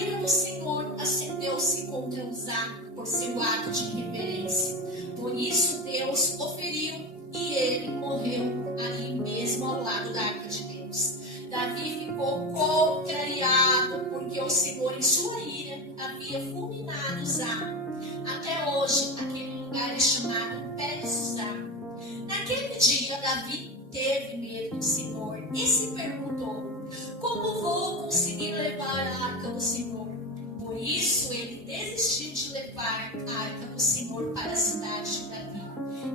ira do Senhor acendeu-se contra Uzá por seu ato de irreverência. Por isso Deus o feriu e ele morreu ali mesmo ao lado da arca de Deus. Davi ficou contrariado porque o Senhor em sua ira havia fulminado Uzá. Até hoje aquele lugar é chamado Pérez-Uzá. Naquele dia Davi teve medo do Senhor e se perguntou: como vou conseguir levar a arca do Senhor? Por isso ele desistiu de levar a arca do Senhor para a cidade de Davi.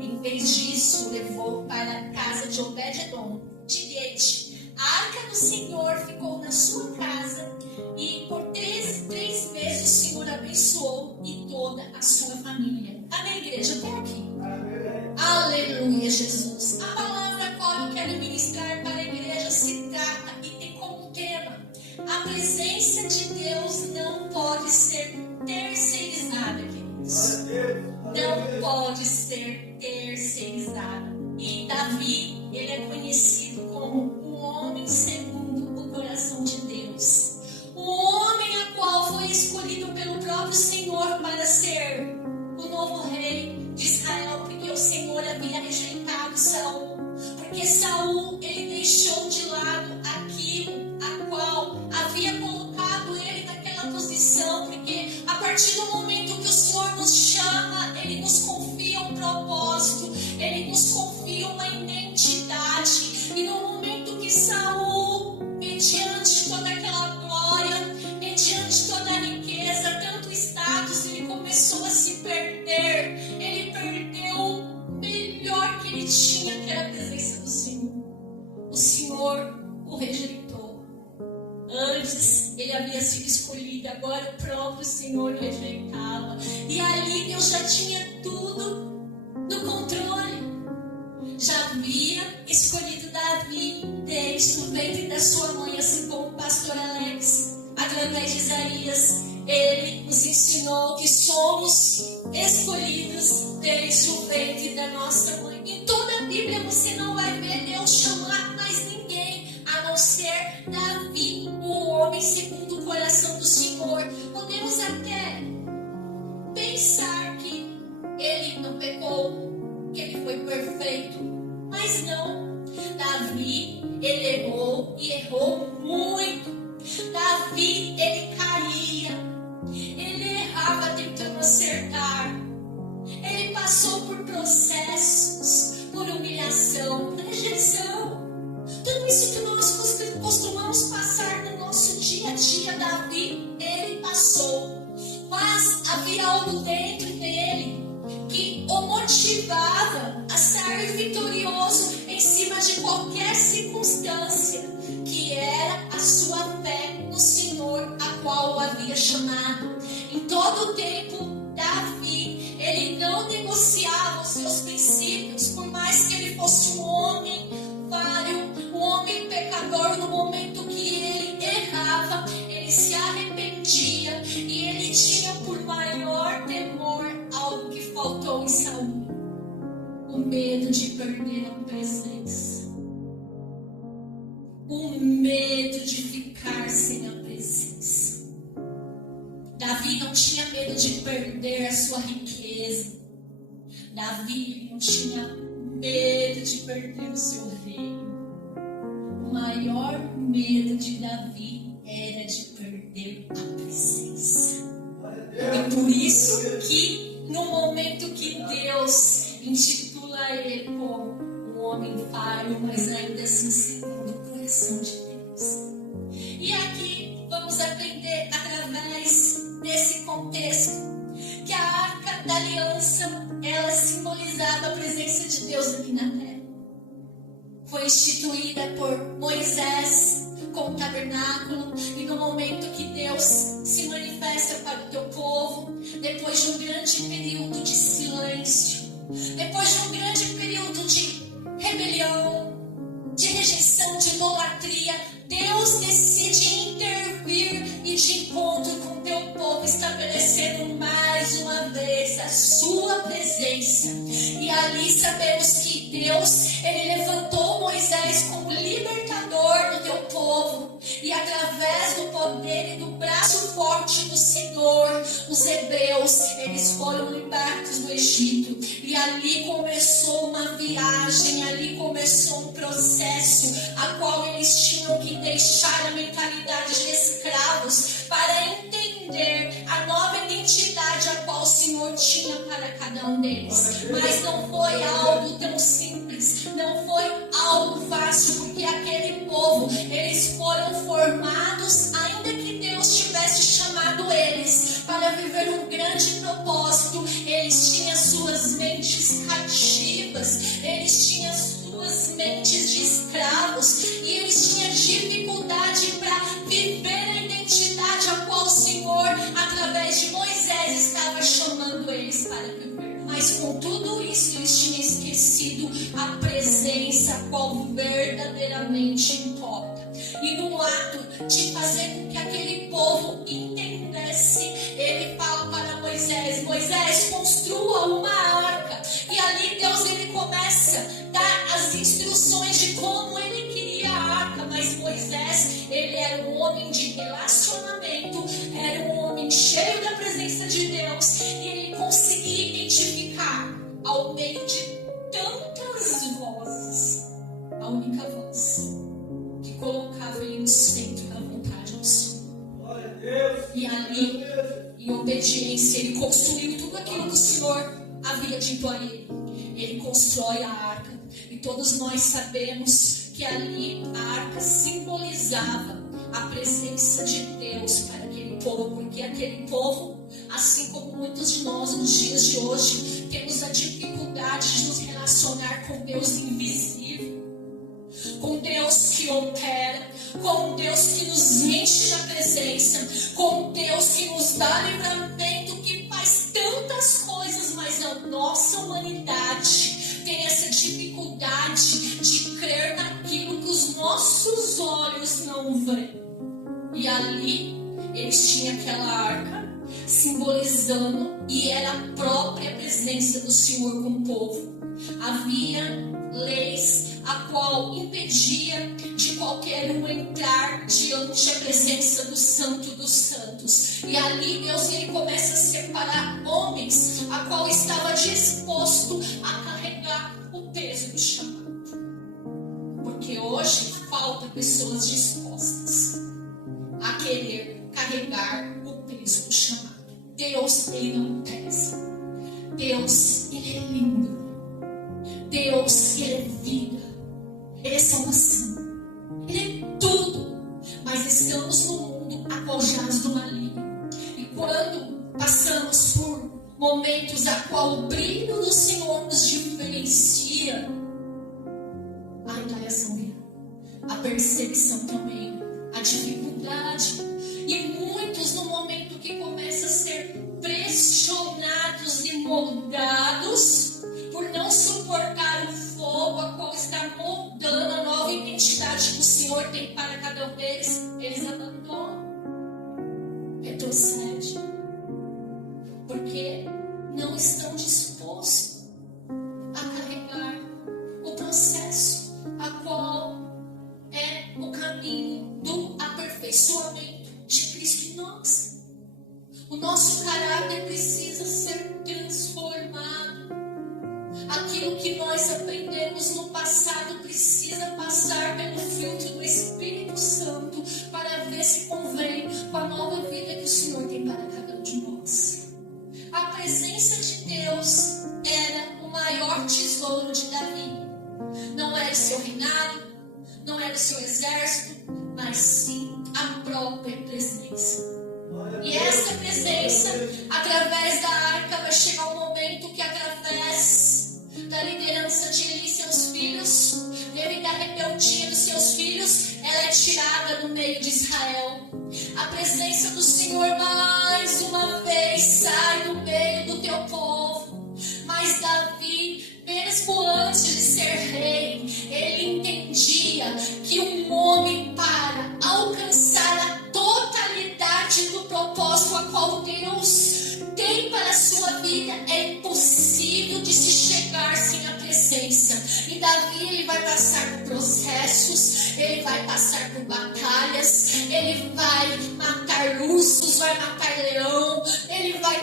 Em vez disso, levou para a casa de Obed-edom, de Gete. A arca do Senhor ficou na sua casa e por três meses o Senhor abençoou e toda a sua família. Amém, igreja? Até aqui. Amém. Aleluia, Jesus. A palavra a qual eu quero ministrar para a igreja se trata e tem como tema: a presença de Deus não pode ser terceirizada, queridos. Não pode ser terceirizada. E Davi, ele é conhecido como um homem segundo o coração de Deus. Um homem a qual foi escolhido pelo próprio Senhor para ser o novo rei de Israel, porque o Senhor havia rejeitado Saul. Porque Saul, ele deixou de lado aquilo a qual havia colocado ele naquela posição, porque a partir do momento que o Senhor nos chama, ele nos confia um propósito, ele nos confia uma identidade. E no momento que Saul, mediante toda aquela glória, mediante toda a riqueza, tanto status, ele começou a se perder. Ele perdeu o melhor que ele tinha, que era a presença do Senhor. O Senhor o rejeitou. Antes ele havia sido escolhido, agora o próprio Senhor o rejeitava. E ali Deus já tinha tudo no controle. Já havia escolhido Davi desde o ventre da sua mãe, assim como o pastor Alex, através de Isaías, ele nos ensinou que somos escolhidos desde o ventre da nossa mãe. Em toda a Bíblia você não vai ver Deus chamar mais ninguém a não ser Davi, o homem segundo o coração do Senhor. Podemos até pensar que ele não pecou, que ele foi perfeito, mas não. Davi, ele errou e errou muito. Davi, ele caía, ele errava tentando acertar. Ele passou por processos, por humilhação, por rejeição. Tudo isso que nós costumamos passar no nosso dia a dia, Davi, ele passou. Mas havia algo dentro dele que o motivava a ser vitorioso em cima de qualquer circunstância, que era a sua fé no Senhor, a qual o havia chamado. Em todo o tempo, Davi, ele não negociava os seus princípios, por mais que ele fosse um homem falho, um homem pecador. No momento que ele errava, ele se arrependia e ele tinha por maior temor algo que faltou em Saul: o medo de perder a presença, o medo de ficar sem a presença. Davi não tinha medo de perder a sua riqueza. Davi não tinha medo de perder o seu reino. O maior medo de Davi era de perder a presença. E por isso que no momento que Deus intitula ele como um homem falho, mas ainda assim segundo o coração de Deus. E aqui vamos aprender através desse contexto que a arca da aliança, ela simbolizava a presença de Deus aqui na terra. Foi instituída por Moisés como tabernáculo, e no momento que Deus se manifesta para o teu povo, depois de um grande período de silêncio, depois de um grande período de rebelião, de rejeição, de idolatria, Deus decide intervir e de encontro com o teu povo, estabelecendo mais uma vez a sua presença. E ali sabemos que Deus, ele levantou Moisés como libertador do teu povo, e através do poder e do braço forte os hebreus, eles foram libertos do Egito. E ali começou uma viagem, ali começou um processo, a qual eles tinham que deixar a mentalidade de escravos para entender a nova identidade a qual o Senhor tinha para cada um deles. Mas não foi algo tão simples, não foi algo fácil, porque aquele povo, eles foram formados, ainda que Deus tivesse chamado eles para viver um grande propósito, eles tinham suas mentes cativas, eles tinham suas mentes de escravos, e eles tinham dificuldade para viver a identidade a qual o Senhor, através de Moisés, estava chamando eles para viver. Mas com tudo isso, eles tinham esquecido a presença a qual verdadeiramente importa. E no ato de fazer com que aquele povo entendesse, ele fala para Moisés: Moisés, construa uma arca. E ali Deus, ele começa a dar as instruções de como ele queria a arca. Mas Moisés, ele era um homem de relacionamento, era um homem cheio da presença de Deus, e ele conseguia identificar, ao meio de tantas vozes, a única voz que colocava ele no centro da vontade do Senhor. E ali, em obediência, ele construiu tudo aquilo que o Senhor havia dito a ele. Ele constrói a arca, e todos nós sabemos que ali a arca simbolizava a presença de Deus para aquele povo, porque aquele povo, assim como muitos de nós nos dias de hoje, temos a dificuldade de nos relacionar com Deus invisível, com Deus que opera, com Deus que nos enche da presença, com Deus que nos dá livramento, que faz tantas coisas, mas a nossa humanidade tem essa dificuldade de crer naquilo que os nossos olhos não veem. E ali eles tinham aquela arca simbolizando, e era a própria presença do Senhor com o povo. Havia leis a qual impedia de qualquer um entrar diante da presença do Santo dos Santos. E ali Deus, ele começa a separar homens a qual estava disposto a carregar o peso do chamado. Porque hoje falta pessoas dispostas a querer carregar o peso do chamado. Deus, ele não pesa. Deus, ele é lindo. Deus, ele é vida. Ele é salvação. Ele é tudo. Mas estamos no mundo a qual jaz do maligno. E quando passamos por momentos a qual o brilho do Senhor nos diferencia, a retaliação vem, a perseguição também, a dificuldade. E muitos, no momento que começam a ser pressionados e moldados, por não suportar o fogo a qual está moldando a nova identidade que o Senhor tem para cada um deles, eles abandonam, retrocedem, porque não estão dispostos a carregar o processo a qual é o caminho do aperfeiçoamento de Cristo em nós. O nosso caráter precisa ser transformado. Aquilo que nós aprendemos no passado precisa passar pelo filtro do Espírito Santo para ver se convém com a nova vida que o Senhor tem para cada um de nós. A presença de Deus era o maior tesouro de Davi. Não era o seu reinado, não era o seu exército, mas sim a própria presença. E essa presença, através da arca, vai chegar um momento que, através da liderança de Eli e seus filhos, devido à rebeldia dos seus filhos, ela é tirada do meio de Israel. A presença do Senhor mais uma vez sai do meio do teu povo. Mas Davi, mesmo antes de ser rei, ele entendia que um homem, para alcançar a totalidade do propósito a qual Deus tem para a sua vida, é impossível de se chegar sem a presença. E Davi, ele vai passar por processos, ele vai passar por batalhas, ele vai matar ursos, vai matar leão, ele vai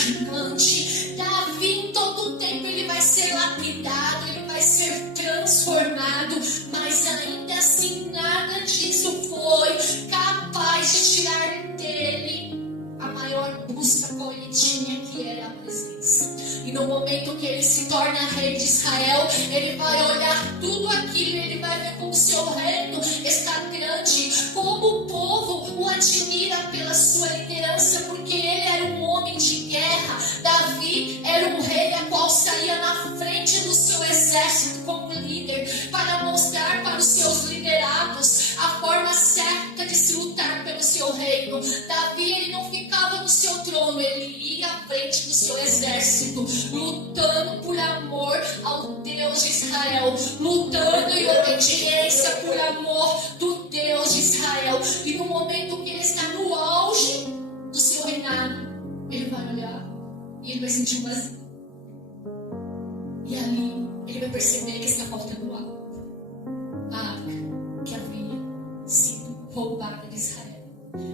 imaginante. Davi, em todo tempo, ele vai ser lapidado, ele vai ser transformado, mas ainda assim nada disso foi capaz de tirar dele a maior busca qual ele tinha, que era a presença. E no momento que ele se torna rei de Israel, ele vai olhar tudo aquilo, ele vai ver como seu reino está grande, como o povo o admira pela sua liderança, porque ele era um homem de guerra. Davi era um rei a qual saía na frente do seu exército como líder, para mostrar para os seus liderados a forma certa de se lutar pelo seu reino. Davi, ele não ficava no seu trono, ele ia à frente do seu exército, lutando por amor ao Deus de Israel, lutando em obediência por amor do Deus de Israel. E no momento que ele está no auge do seu reinado, ele vai olhar e ele vai sentir um vazio. E ali ele vai perceber que está faltando algo. A arca que havia sido roubada de Israel.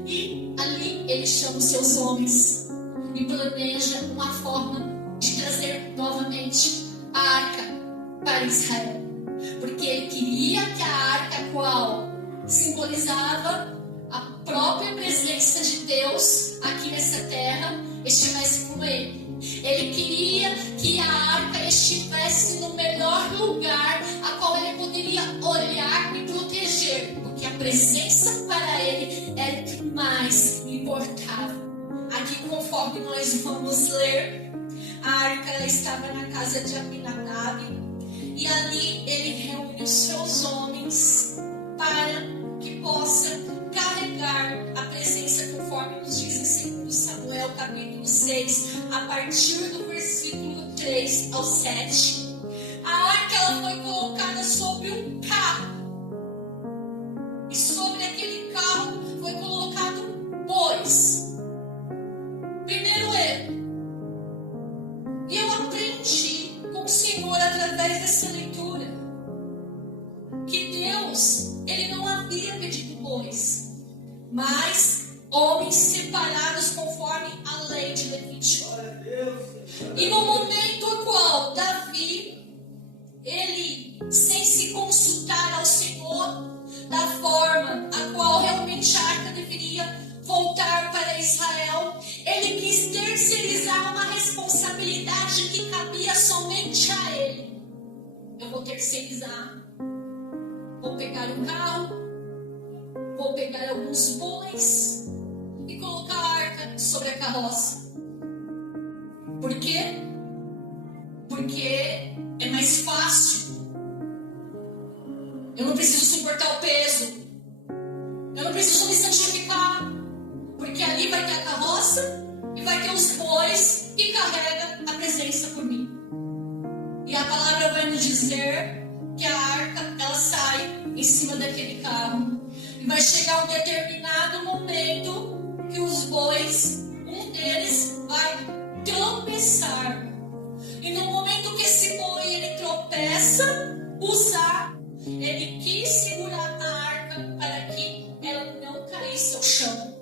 E ali ele chama os seus homens e planeja uma forma de trazer novamente a arca para Israel, porque ele queria que a arca, qual simbolizava a própria presença de Deus aqui nessa terra, estivesse com ele. Ele queria que a arca estivesse no melhor lugar a qual ele poderia olhar e proteger, porque a presença para ele era o que mais importava. Aqui, conforme nós vamos ler, a arca ela estava na casa de Abinadab, e ali ele reúne os seus homens para que possa carregar a presença, conforme nos diz em 2 Samuel capítulo 6, a partir do versículo 3 ao 7. A arca ela foi colocada sobre um carro, e sobre aquele carro foi colocado bois. Primeiro erro. E eu aprendi com o Senhor através dessa leitura que Deus, ele não havia pedido bois, mas homens separados conforme a lei de Levítico. E no momento no qual Davi, ele, sem se consultar ao Senhor da forma a qual realmente a arca deveria voltar para Israel, ele quis terceirizar uma responsabilidade que cabia somente a ele. Eu vou terceirizar, vou pegar um carro, vou pegar alguns bois e colocar a arca sobre a carroça. Por quê? Porque é mais fácil. Eu não preciso suportar o peso, eu não preciso me santificar, porque ali vai ter a carroça e vai ter os bois que carregam a presença por mim. E a palavra vai nos dizer que a arca, ela sai em cima daquele carro. E vai chegar um determinado momento que os bois, um deles vai tropeçar. E no momento que esse boi ele tropeça, Uzá, ele quis segurar a arca para que ela não caísse ao chão.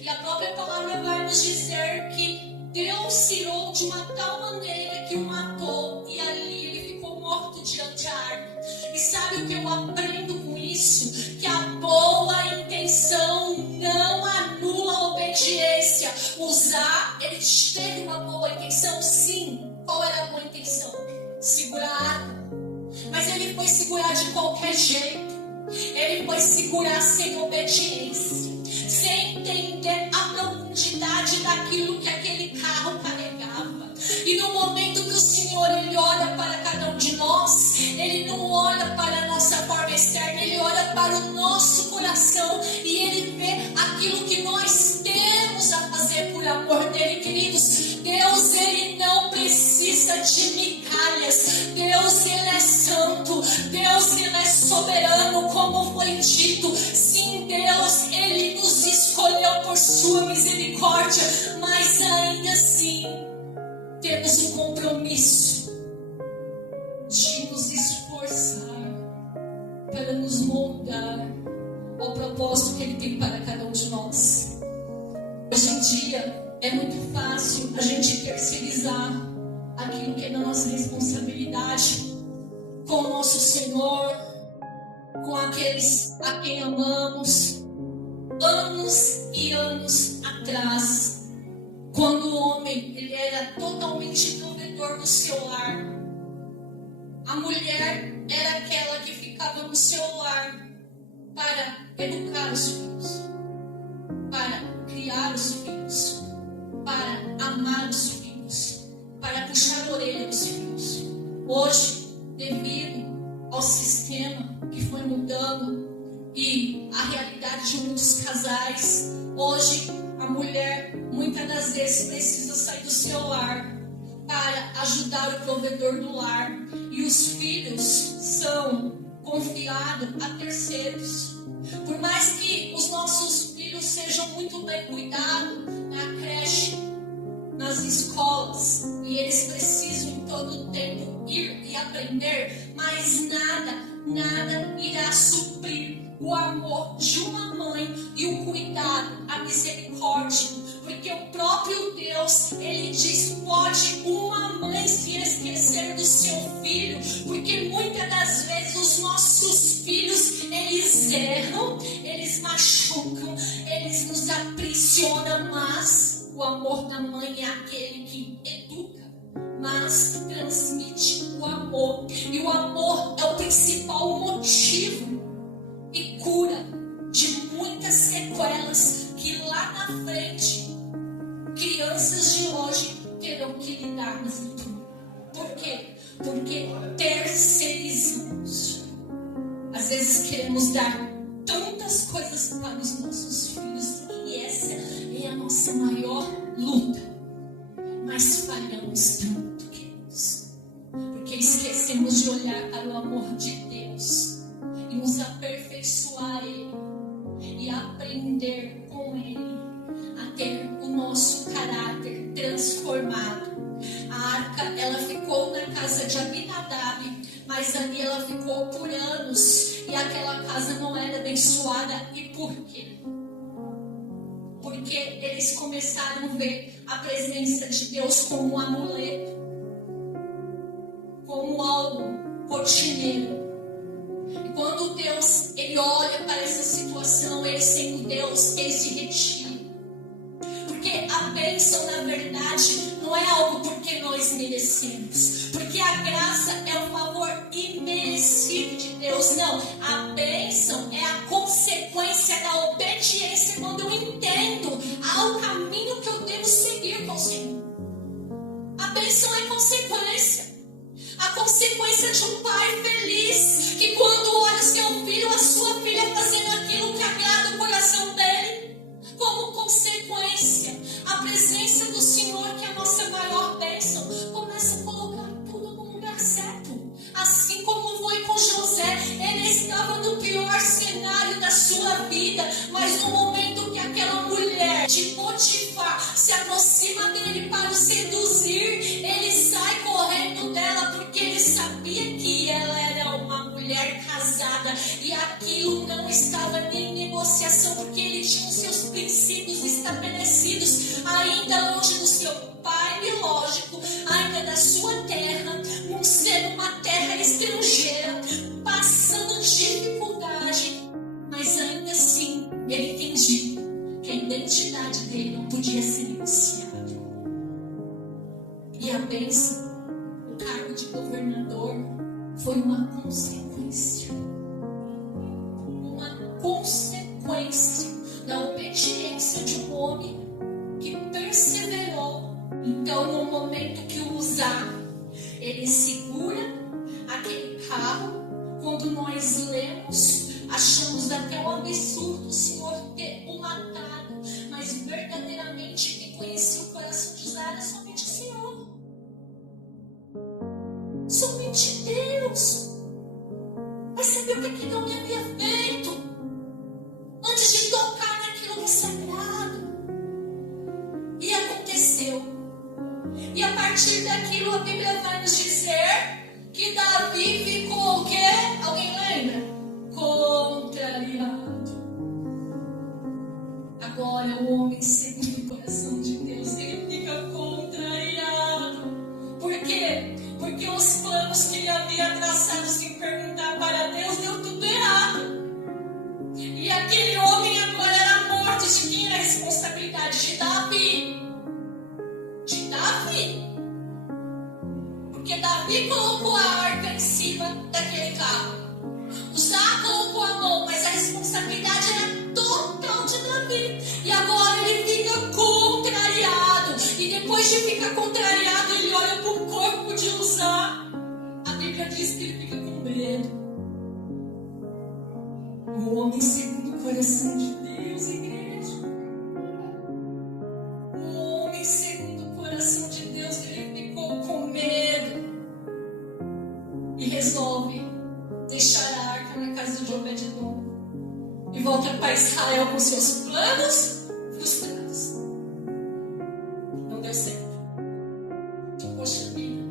E a própria palavra vai nos dizer que Deus tirou de uma tal maneira que o matou, e ali ele ficou morto diante da arca. E sabe o que eu aprendo com isso? Que a boa intenção não anula a obediência. Uzá, ele teve uma boa intenção, sim. Qual era a boa intenção? Segurar a arca. Mas ele foi segurar de qualquer jeito. Ele foi segurar sem obediência, sem entender a profundidade daquilo que aquele carro carregava. E no momento que o Senhor ele olha para cada um de nós, ele não olha para a nossa forma externa, ele olha para o nosso coração e ele vê aquilo que nós temos a fazer por amor dele, queridos. Deus, ele não precisa de migalhas. Deus, ele é santo. Deus, ele é soberano, como foi dito. Sim, Deus, ele nos escolheu por sua misericórdia, mas ainda assim temos um compromisso de nos esforçar para nos moldar ao propósito que ele tem para cada um de nós. Hoje em dia, É muito fácil a gente terceirizar aquilo que é da nossa responsabilidade com o nosso Senhor, com aqueles a quem amamos. Anos e anos atrás, quando o homem ele era totalmente provedor do seu lar, a mulher era aquela que ficava no seu lar para educar os filhos, para criar os filhos, para amar os filhos, para puxar a orelha dos filhos. Hoje, devido ao sistema que foi mudando e a realidade de muitos casais, hoje a mulher muitas das vezes precisa sair do seu lar para ajudar o provedor do lar, e os filhos são confiados a terceiros. Por mais que os nossos filhos sejam muito bem cuidados na creche, nas escolas, e eles precisam em todo o tempo ir e aprender, mas nada irá suprir o amor de uma mãe e o cuidado, a misericórdia, porque o próprio Deus, ele diz: pode uma mãe se esquecer do seu filho, porque muitas das vezes os nossos filhos, eles erram, eles machucam, eles nos aprisionam, mas o amor da mãe é aquele que educa, mas transmite o amor, e o amor é o principal motivo e cura de muitas sequelas que lá na frente crianças de hoje terão que lidar no futuro. Por quê? Porque terceirizamos. Às vezes queremos dar tantas coisas para os nossos filhos, e essa é a nossa maior luta, mas falhamos tanto, queridos, porque esquecemos de olhar para o amor de Deus e nos aperfeiçoar Ele e aprender com Ele a ter o nosso caráter transformado. A arca, ela ficou na casa de Abinadab, mas ali ela ficou por anos, e aquela casa não era abençoada. E por quê? Porque eles começaram a ver a presença de Deus como um amuleto, como algo rotineiro. E quando Deus, ele olha para essa situação, ele sendo Deus, ele se retira. Porque a bênção, na verdade, não é algo porque nós merecemos, porque a graça é um favor imerecido de Deus. Não, a bênção é a consequência da obediência, quando eu entendo ao caminho que eu devo seguir com o Senhor. A bênção é consequência. A consequência de um pai feliz, que quando olha o seu filho, a sua filha fazendo aquilo que agrada o coração dele, como consequência, a presença do Senhor, que é a nossa maior bênção, começa a colocar tudo no lugar certo. Assim como foi com José, ele estava no pior cenário da sua vida, mas no momento que aquela mulher de Potifar se aproxima dele para o seduzir, ele sai correndo dela, porque ele sabia que ela era uma mulher casada, e aquilo não estava em negociação, porque ele tinha os seus princípios estabelecidos, ainda longe do seu pai biológico, ainda da sua terra, não ser uma terra estrangeira, passando dificuldade, mas ainda assim ele entendia que a identidade dele não podia ser negociada. E a bênção, o cargo de governador, foi uma consequência. Uma consequência da obediência de um homem que perseverou. Então, no momento que o Uzá, ele segura aquele carro, quando nós lemos, achamos até um absurdo o Senhor ter o matado, mas verdadeiramente quem conhecia o coração de Uzá era somente o Senhor. Somente Deus. Mas saber o que não me havia feito antes de tocar naquilo que é sagrado. E aconteceu. E a partir daquilo a Bíblia vai nos dizer que Davi ficou o quê? Alguém lembra? Contrariado. Agora o homem segundo o coração de Deus, daquele carro. Uzá colocou a mão, mas a responsabilidade era total de Davi. E agora ele fica contrariado. E depois de ficar contrariado, ele olha para o corpo de Uzá. A Bíblia diz que ele fica com medo. O homem segundo o coração de Deus, igreja. O homem segundo o coração de Deus, ele ficou com medo. E resolve deixar a arca na casa de Obed-edom. E volta para Israel com seus planos frustrados. Não deu certo. Poxa vida.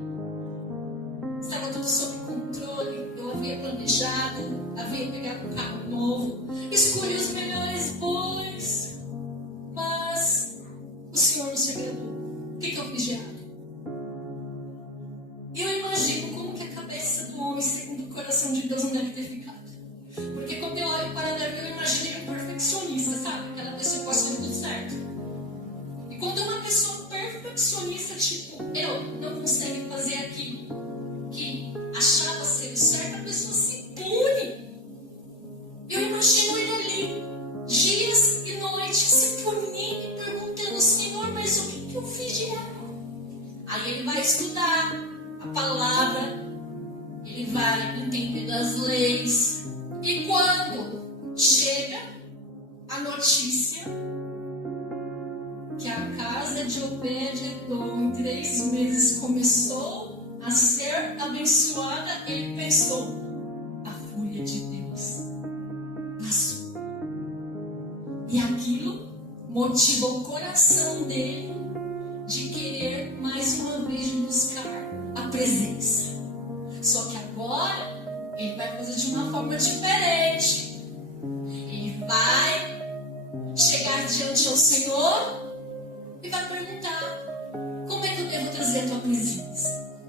Estava tudo sob controle. Eu havia planejado. Havia pegado um carro novo. Escolhi os melhores bois. Mas o Senhor não se agradou. O que eu fiz de errado? Eu imagino como que a cabeça do homem segundo o coração de Deus não deve ter ficado. Porque quando eu olho para Davi, eu imagino ele um perfeccionista, sabe? Aquela pessoa que gosta de tudo certo. E quando uma pessoa perfeccionista, tipo, eu não consegue fazer aquilo que achava ser o certo, a pessoa se pune. Eu imagino ele ali, dias e noites, se punindo e perguntando: Senhor, mas o que eu fiz de errado? Aí ele vai estudar a palavra, ele vai entender das leis. E quando chega a notícia que a casa de Obed-edom em 3 meses começou a ser abençoada, ele pensou: a fúria de Deus passou. E aquilo motivou o coração dele de querer mais uma vez buscar a presença. Só que agora ele vai fazer de uma forma diferente. Ele vai chegar diante ao Senhor e vai perguntar: como é que eu devo trazer a tua presença?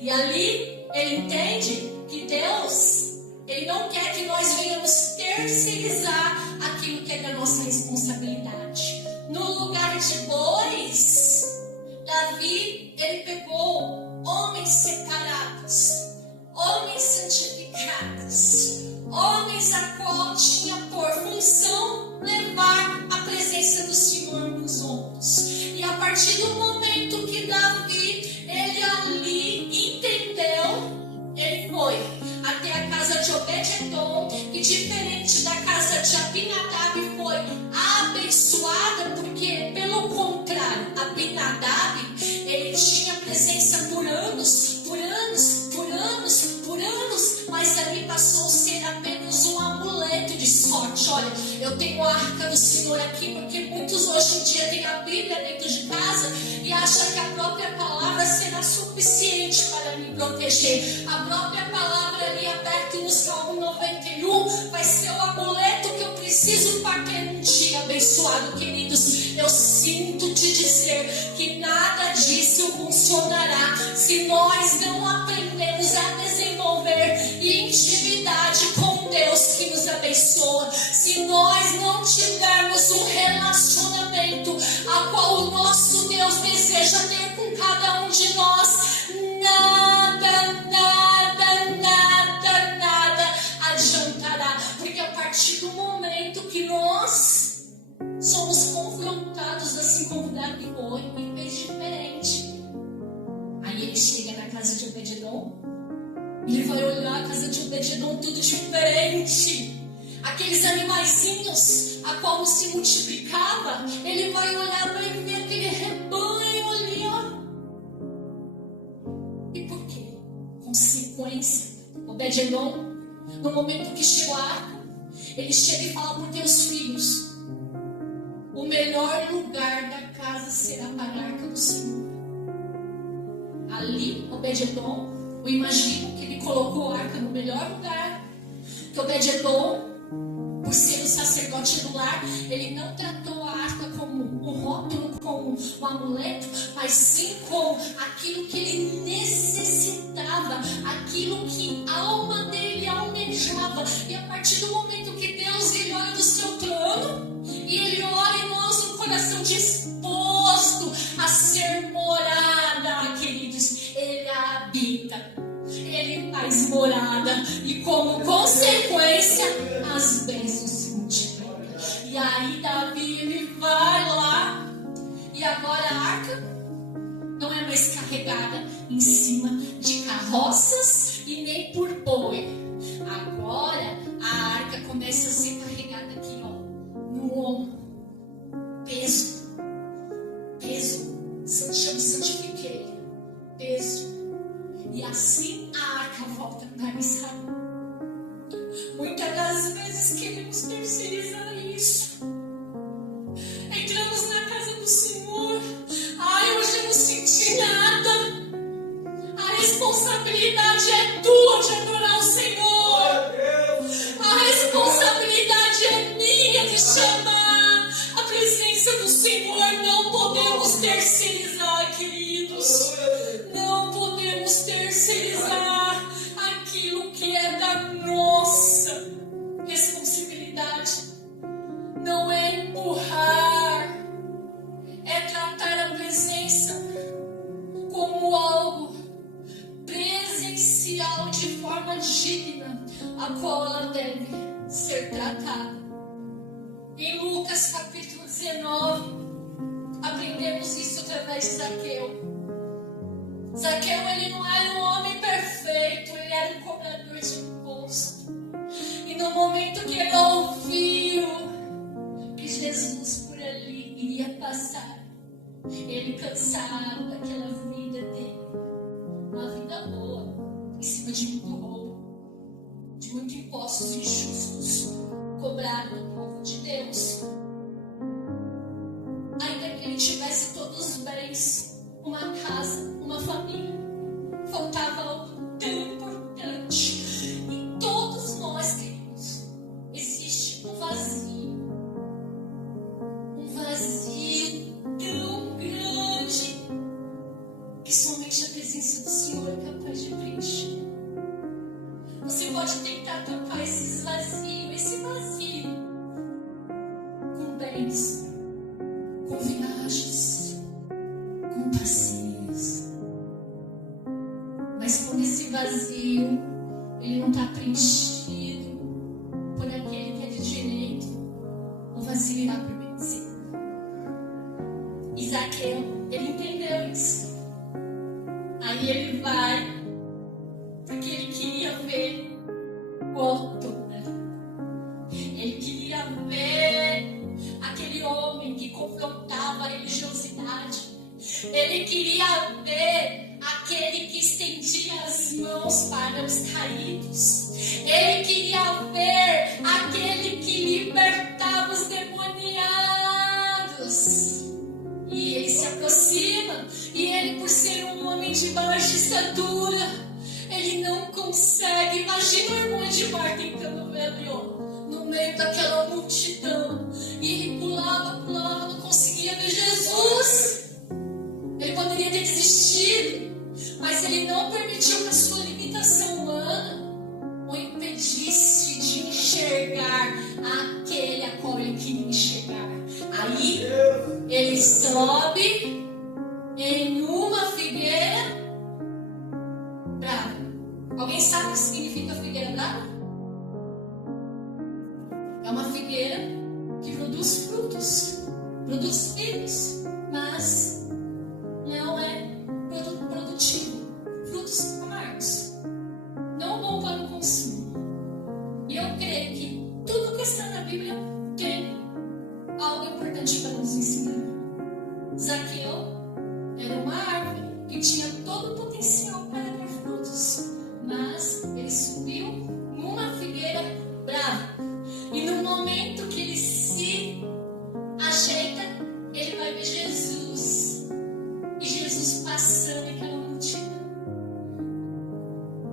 E ali ele entende que Deus, ele não quer que nós venhamos terceirizar aquilo que é da nossa responsabilidade. No lugar de bois, Davi, ele pegou homens separados, homens santificados, homens a qual tinha por função levar a presença do Senhor nos ombros. E a partir do momento que Davi, ele ali entendeu, ele foi até a casa de Obed-edom, que diferente da casa de Abinadab foi abençoada, porque pelo contrário, Abinadab, ele tinha presença por anos, por anos, por anos, por anos, mas ali passou a ser apenas um amuleto de sorte. Olha, eu tenho a arca do Senhor aqui, porque muitos hoje em dia têm a Bíblia dentro de casa e acham que a própria palavra será suficiente para me proteger. A própria palavra ali aberta no Salmo 91 vai ser o amuleto que eu preciso para ter um dia abençoado, queridos. Eu sinto te dizer que nada disso funcionará se nós não aprendermos a desenvolver intimidade com Deus que nos abençoa. Se nós não tivermos um relacionamento a qual o nosso Deus deseja ter com cada um de nós, nada, nada, nada, nada adiantará. Porque a partir do momento que nós somos confrontados, assim como Davi foi e fez diferente, aí ele chega na casa de Obed-edom, ele vai olhar a casa de Obed-edom tudo diferente. Aqueles animaizinhos a qual não se multiplicava, ele vai olhar, vai ver aquele rebanho ali, ó. E por quê? Consequência. Obed-edom, no momento que chegou a arca, ele chega e fala para os teus filhos: o melhor lugar da casa será para a arca do Senhor. Ali, Obed-edom, eu imagino que ele colocou a arca no melhor lugar. Que Obed-edom, por ser o sacerdote do lar, ele não tratou a arca como um rótulo, como um amuleto, mas sim como aquilo que ele necessitava, aquilo que a alma dele almejava. E a partir do momento que Deus, ele olha do seu trono e ele olha em nós um coração disposto a ser morada, queridos, ele habita, ele faz morada. E como consequência, as bênçãos se multiplicam. E aí Davi, ele vai lá. E agora a arca não é mais carregada em cima de carroças e nem por boi. Agora a arca começa a ser carregada aqui, ó, no ombro. Peso. Santifiquei. Peso. E assim a arca volta a andar, sabe? Muitas das vezes queremos terceirizar isso. Entramos na casa do Senhor. Ai, hoje eu não senti nada. A responsabilidade é tua de adorar o Senhor. A responsabilidade é minha de chamar a presença do Senhor. Não podemos terceirizar, queridos. Não podemos terceirizar aquilo que é da nossa responsabilidade. Não é empurrar, é tratar a presença como algo presencial de forma digna, a qual ela deve ser tratada. Em Lucas capítulo 19, aprendemos isso através de Zaqueu. Zaqueu, ele não era um homem perfeito, ele era um cobrador de imposto. E no momento que ele ouviu que Jesus por ali iria passar, ele cansado daquela vida dele, uma vida boa, em cima de muito roubo, de muitos impostos injustos cobrados do povo de Deus. Ainda que ele tivesse todos os bens, uma casa, uma família, faltava algo tão importante. Em todos nós, queridos, existe um vazio tão grande que somente a presença do Senhor é capaz de preencher. Você pode tentar tapar esse vazio com bens, com viagens, com passeios. Mas quando esse vazio ele não está preenchido por aquele que é de direito, o vazio irá permanecer. Zaqueu, ele entendeu isso. Aí ele vai, porque ele queria ver o autor. Ele queria ver aquele homem que confrontava a religiosidade. Ele queria ver aquele que estendia as mãos para os caídos. Ele queria ver aquele que libertava os demoniados. E ele se aproxima, e ele, por ser um homem de baixa estatura, ele não consegue. Imagina o irmão Edmar tentando ver ali, ó, no meio daquela multidão, e ele pulava, não conseguia ver Jesus. Ele poderia ter desistido, mas ele não permitiu que a sua limitação humana o impedisse de enxergar aquele a qual ele queria enxergar. Aí ele sobe em uma figueira brava. Alguém sabe o que significa figueira brava? É uma figueira que produz frutos, produz filhos, mas não é produtivo. Frutos amargos, não bom para o consumo. E eu creio que tudo que está na Bíblia tem algo importante para nos ensinar. Zaqueu era uma árvore que tinha todo o potencial para dar frutos, mas ele subiu numa figueira brava. E no momento que ele se ajeita, ele vai ver Jesus. E Jesus passando aquela multidão.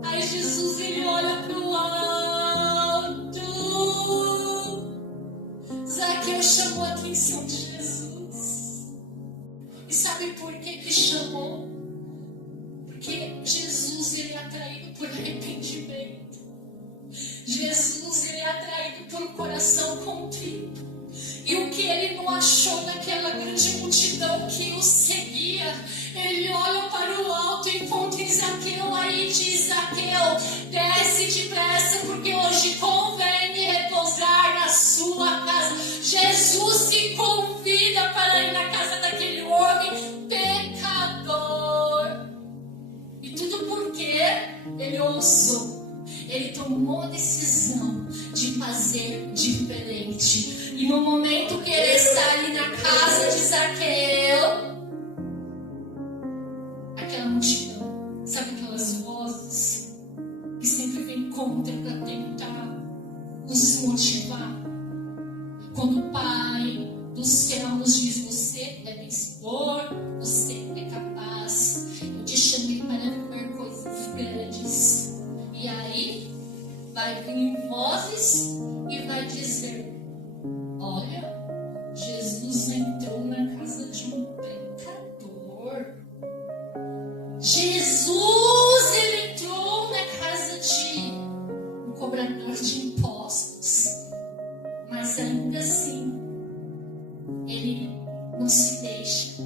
Aí Jesus, ele olha para o alto. Zaqueu chamou a atenção de Jesus. E sabe por que chamou? Porque Jesus, ele é atraído por arrependimento. Jesus, ele é atraído por um coração contrito. E o que ele não achou naquela grande multidão que o seguia, ele olha para o alto e encontra Zaqueu aí e diz: Zaqueu, desce depressa, porque hoje convém me repousar na sua casa. Jesus te convida para ir na casa daquele homem pecador. E tudo porque ele ousou, ele tomou a decisão de fazer diferente. E no momento que ele está ali na casa de Zaqueu, aquela multidão, sabe aquelas vozes que sempre vêm contra para tentar nos desmotivar? Quando o Pai do céu nos diz: você é vencedor, você é capaz, eu te chamei para ver coisas grandes. E aí vai vir vozes e vai dizer: olha, Jesus entrou na casa de um pecador. Jesus, ele entrou na casa de um cobrador de impostos. Mas ainda assim, ele não se deixa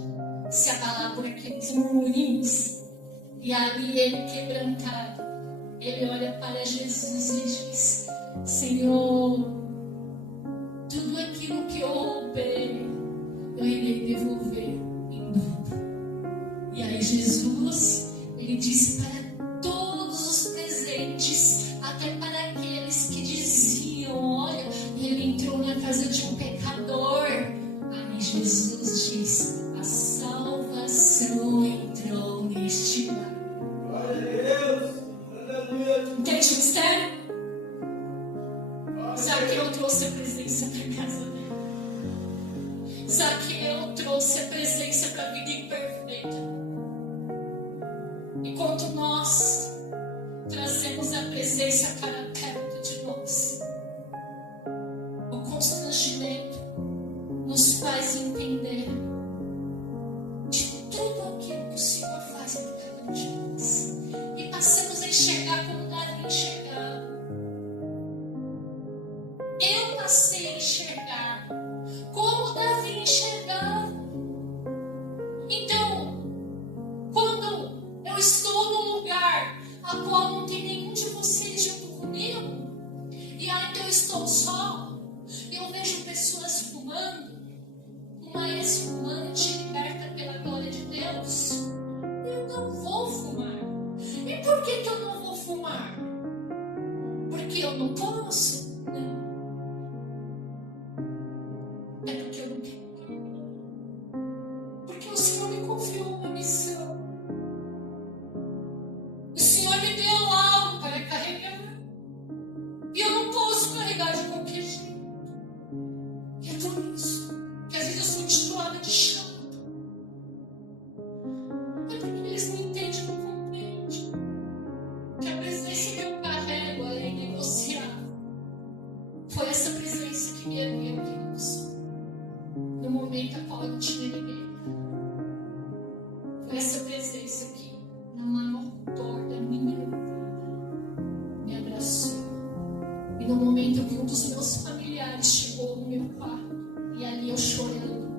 se abalar por aqueles murmurinhos. E ali ele quebrantado, ele olha para Jesus e diz: Senhor, tudo aquilo que eu roubei, eu irei devolver em dobro. E aí Jesus, ele diz para todos os presentes, até para aqueles que diziam: olha, ele entrou na casa de um pecador. Aí Jesus diz: a salvação entrou neste lar. Glória a Deus. Aleluia. Entende o mistério? Zaqueu trouxe a presença para a casa dele. Zaqueu trouxe a presença para a vida imperfeita. Enquanto nós trazemos a presença para perto de nós, o constrangimento nos faz entender de tudo aquilo que o Senhor faz por cada um de nós. E passamos a enxergar como Davi enxergava. Eu passei a enxergar como Davi enxergava. Então, quando eu estou num lugar a qual não tem nenhum de vocês junto comigo, e ainda eu estou só, eu vejo pessoas fumando, uma ex-fumante liberta pela glória de Deus, eu não vou fumar. E por que eu não vou fumar? Porque eu não posso? Não. É porque eu não quero. Porque o Senhor me confiou uma missão. O Senhor me deu algo para carregar. E eu não posso carregar de qualquer jeito. E é por isso que às vezes eu sou titulada de chata. É porque eles não entendem, não compreendem. Que a presença que eu carrego é inegociável. Foi essa presença que me ergueu, queridos, no momento a qual eu não tinha ninguém. Foi essa presença que, na maior dor da minha vida, me abraçou. E no momento que um dos meus familiares chegou no meu quarto, e ali eu chorando,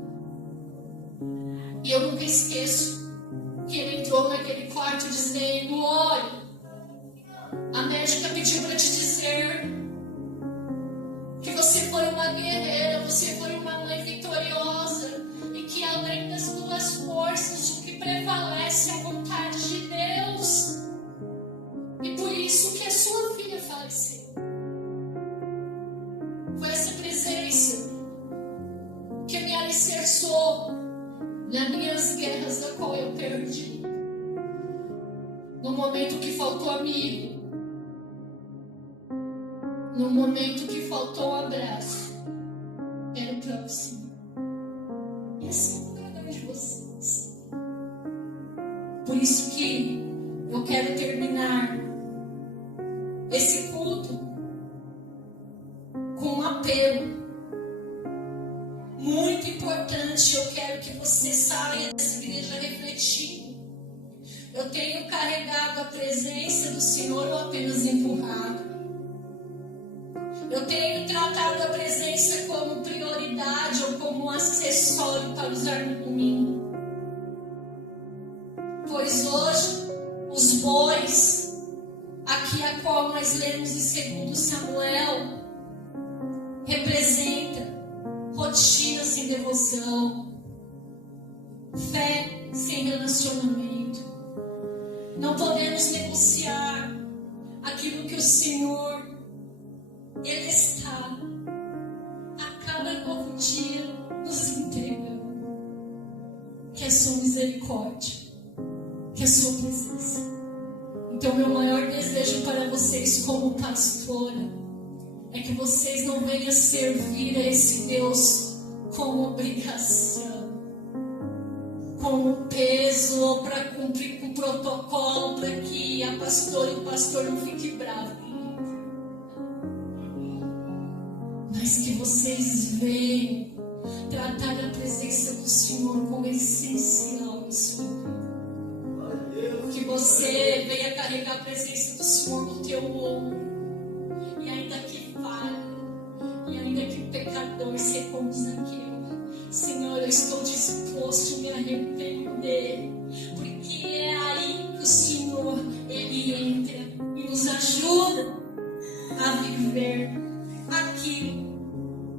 e eu nunca esqueço que ele entrou naquele quarto dizendo: olha, a médica pediu para te dizer que você foi uma guerreira, você foi uma mãe vitoriosa, e que além das tuas forças, o que prevalece é a vontade de Deus. E por isso que a sua filha faleceu. Foi essa presença que me alicerçou nas minhas guerras da qual eu perdi. No momento que faltou amigo, no momento que faltou um abraço, era o próximo. E assim cada um de vocês. Por isso que eu quero terminar esse culto com um apelo muito importante. Eu quero que você saia dessa igreja refletindo: eu tenho carregado a presença do Senhor ou apenas empurrado? Eu tenho tratado a presença como prioridade ou como um acessório para usar no domingo? Pois hoje os bois aqui a qual nós lemos em 2 Samuel, representa rotina sem devoção, fé sem relacionamento. Não podemos negociar aquilo que o Senhor, Ele está a cada novo dia nos entregando, que é sua misericórdia, que é sua presença. Então, meu maior desejo para vocês como pastora é que vocês não venham servir a esse Deus com obrigação, com peso, ou para cumprir com protocolo, para que a pastora e o pastor não fiquem bravos. Mas que vocês venham tratar a presença do Senhor como essencial na sua vida. Que você venha carregar a presença do Senhor no teu ombro. E ainda que falhe, e ainda que pecador, ser como Zaqueu, Senhor, eu estou disposto a me arrepender, porque é aí que o Senhor, Ele entra e nos ajuda a viver aquilo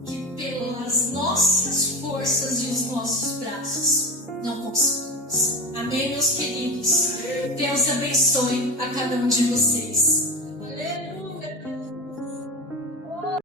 que pelas nossas forças e os nossos braços não conseguimos. Amém, meus queridos? Deus abençoe a cada um de vocês.